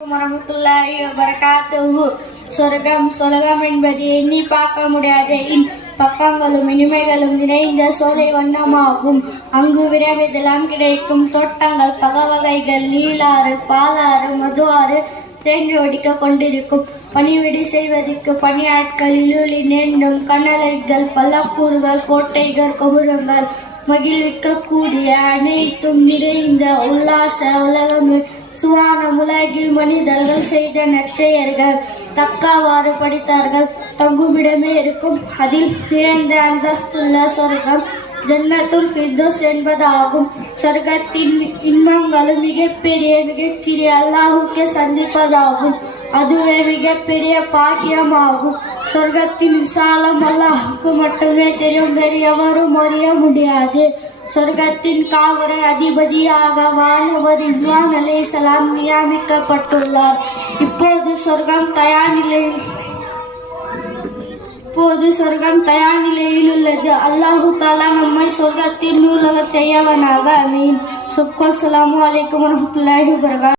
வரமத்துல்லாஹி வபரகாத்துஹு. சொர்க்கம் என்பது எண்ணி பார்க்க முடியாத பக்கங்களும் இனிமைகளும் நிறைந்த சோலை வண்ணமாகும். அங்கு விரைவதெல்லாம் கிடைக்கும் தோட்டங்கள், பகவகைகள், நீலாறு, பாலாறு, மது ஆறு தேங்கி ஒடிக்க கொண்டிருக்கும். பணிவிடை செய்வதற்கு பணியாட்கள், இலுளி நேண்டும் கனலைகள், பல்லக்கூறுகள், கோட்டைகள், கோபுரங்கள், மகிழ்விக்கக்கூடிய அனைத்தும் நிறைந்த உல்லாச உலகமே. சுவானம் உலகில் மனிதர்கள் செய்த நற்செயர்கள் தக்கவாறு படித்தார்கள். தங்குமிடமே இருக்கும். அதில் உயர்ந்த அந்தஸ்துள்ள சொர்க்கம் ஜன்னத்துல் ஃபிர்தௌஸ் என்பதாகும். சொர்க்கத்தின் இன்பங்களும் மிகப்பெரிய மிகச்சிறிய அல்லாஹுக்கே சந்திப்பதாகும். அதுவே மிகப்பெரிய பாக்கியமாகும். சொர்க்கத்தின் விசாலம் அல்லாஹுக்கு மட்டுமே தெரியும், வேறு எவரும் அறிய முடியாது. சொர்க்கத்தின் காவலர் அதிபதியாக வானவர் ரிஸ்வான் அலைஹிஸ்ஸலாம் நியமிக்கப்பட்டுள்ளார். இப்போது சொர்க்கம் தயார் நிலையில் உள்ளது. அல்லாஹு தாலா நம்மை சொர்க்கத்தில் நூலக செய்யவனாக. அமீன். அஸ்ஸலாமு அலைக்கும் வரஹ்மத்துல்லாஹி வபரகாத்துஹு.